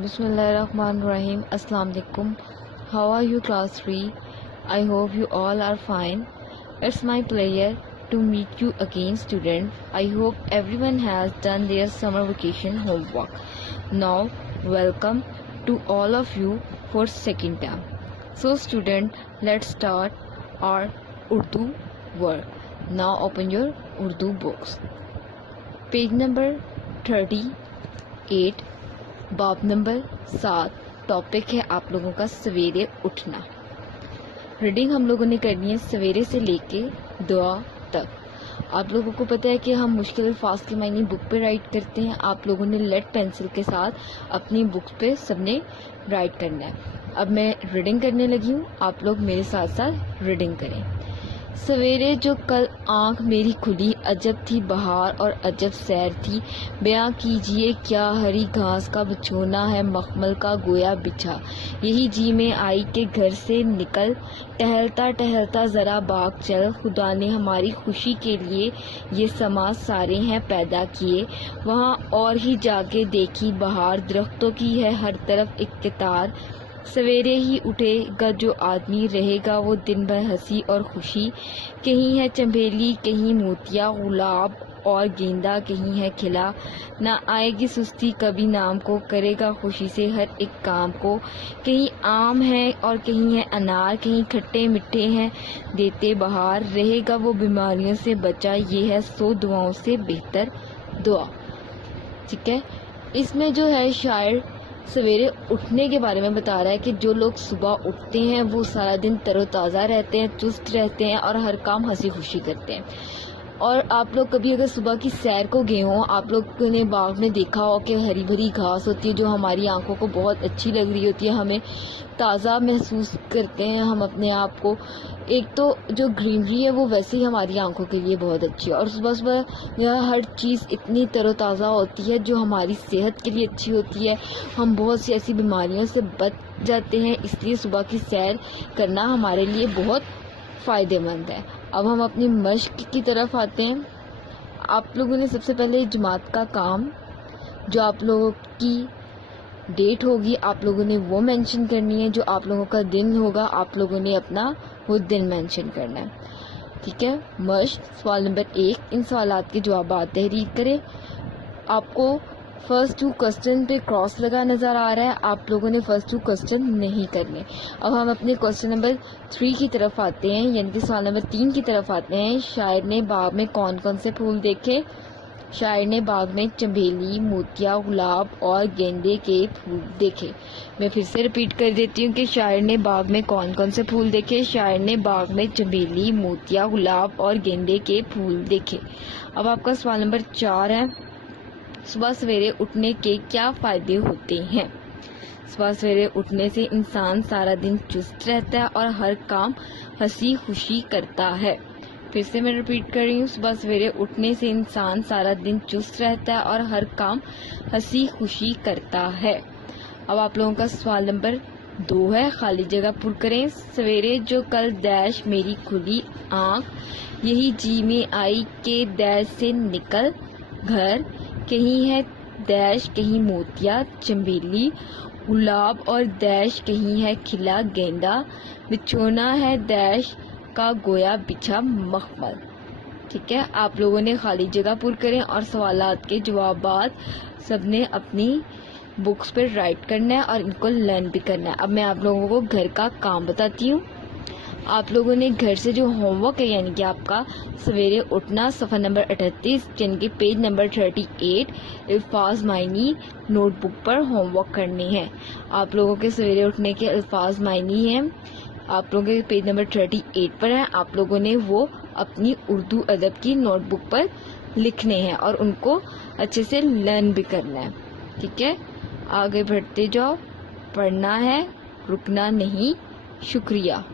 Bismillahirrahmanirrahim. Assalamu alaikum. How are you, class 3? I hope you all are fine. It's my pleasure to meet you again, student. I hope everyone has done their summer vacation homework. Now, welcome to all of you for second time. So, student, let's start our Urdu work. Now, open your Urdu books. Page number 38. बाब number 7. Topic है आप लोगों का सवेरे उठना. Reading हम लोगों ने करनी है सवेरे से लेके दुआ तक. आप लोगों को पता है कि हम मुश्किल अल्फाज के मायने बुक पे राइट करते हैं. आप लोगों ने लेड पेंसिल के साथ अपनी बुक्स पे सबने राइट करना है. अब मैं रीडिंग करने लगी हूँ, आप लोग मेरे साथ साथ रीडिंग करें. सवेरे जो कल आँख मेरी खुली, अजब थी बहार और अजब सैर थी. बयां कीजिए क्या हरी घास का बिछोना है, मखमल का गोया बिछा. यही जी में आई के घर से निकल, टहलता टहलता ज़रा बाग चल. खुदा ने हमारी खुशी के लिए ये समाज सारे हैं पैदा किए. वहाँ और ही जाके देखी बहार, दरख्तों की है हर तरफ एक कतार. सवेरे ही उठेगा जो आदमी, रहेगा वो दिन भर हंसी और खुशी. कहीं है चंबेली, कहीं मोतिया, गुलाब और गेंदा कहीं है खिला. ना आएगी सुस्ती कभी नाम को, करेगा खुशी से हर एक काम को. कहीं आम है और कहीं है अनार, कहीं खट्टे मीठे हैं देते बहार. रहेगा वो बीमारियों से बचा, ये है 100 दुआओं से बेहतर दुआ. ठीक है, इसमें जो है शायर सवेरे उठने के बारे में बता रहा है कि जो लोग सुबह उठते हैं वो सारा दिन तरोताज़ा रहते हैं, चुस्त रहते हैं और हर काम हंसी खुशी करते हैं. और आप लोग कभी अगर सुबह की सैर को गए हों, आप लोग ने बाग में देखा हो कि हरी भरी घास होती है जो हमारी आंखों को बहुत अच्छी लग रही होती है. हमें ताज़ा महसूस करते हैं हम अपने आप को. एक तो जो ग्रीनरी है वो वैसे ही हमारी आंखों के लिए बहुत अच्छी है. और सुबह सुबह यह हर चीज़ इतनी तरोताज़ा होती है जो हमारी सेहत के लिए अच्छी होती है. हम बहुत सी ऐसी बीमारियों से बच जाते हैं, इसलिए सुबह की सैर करना हमारे लिए बहुत फ़ायदेमंद है. अब हम अपनी मश्क की तरफ आते हैं. आप लोगों ने सबसे पहले जमात का काम, जो आप लोगों की डेट होगी, आप लोगों ने वो मेंशन करनी है. जो आप लोगों का दिन होगा, आप लोगों ने अपना वो दिन मेंशन करना है. ठीक है. मश्क सवाल नंबर 1. इन सवालात के जवाब तहरीर करें. आपको फर्स्ट 2 क्वेश्चन पे क्रॉस लगा नज़र आ रहा है. आप लोगों ने फर्स्ट 2 क्वेश्चन नहीं करने. अब हम अपने क्वेश्चन नंबर 3 की तरफ आते हैं, यानी कि सवाल नंबर 3 की तरफ आते हैं. शायर ने बाग में कौन कौन से फूल देखे? शायर ने बाग में चंबेली, मोतिया, गुलाब और गेंदे के फूल देखे. मैं फिर से रिपीट कर देती हूँ कि शायर ने बाग में कौन कौन से फूल देखे. शायर ने बाग में चंबेली, मोतिया, गुलाब और गेंदे के फूल देखे. अब आपका सवाल नंबर 4 है, सुबह सवेरे उठने के क्या फ़ायदे होते हैं? सुबह सवेरे उठने से इंसान सारा दिन चुस्त रहता है और हर काम हंसी खुशी करता है. फिर से मैं रिपीट कर रही हूँ, सुबह सवेरे उठने से इंसान सारा दिन चुस्त रहता है और हर काम हंसी खुशी करता है. अब आप लोगों का सवाल नंबर 2 है, खाली जगह पुर करें. सवेरे जो कल डैश मेरी खुली आँख, यही जी में आई के डैश से निकल घर. कहीं है डैश, कहीं मोतिया, चंबेली, गुलाब और डैश कहीं है खिला गेंदा. बिछोना है डैश का गोया बिछा मखमल. ठीक है. आप लोगों ने खाली जगह पुर करें और सवालात के जवाबात सबने अपनी बुक्स पर राइट करना है और इनको लर्न भी करना है. अब मैं आप लोगों को घर का काम बताती हूँ. आप लोगों ने घर से जो होमवर्क है, यानी कि आपका सवेरे उठना, सफ़ा नंबर 38 यानी कि पेज नंबर 38 अल्फाज मायनी नोटबुक पर होमवर्क करने हैं. आप लोगों के सवेरे उठने के अल्फाज मायनी हैं, आप लोगों के पेज नंबर 38 पर है. आप लोगों ने वो अपनी उर्दू अदब की नोटबुक पर लिखने हैं और उनको अच्छे से लर्न भी करना है. ठीक है. आगे बढ़ते जाओ, पढ़ना है, रुकना नहीं. शुक्रिया.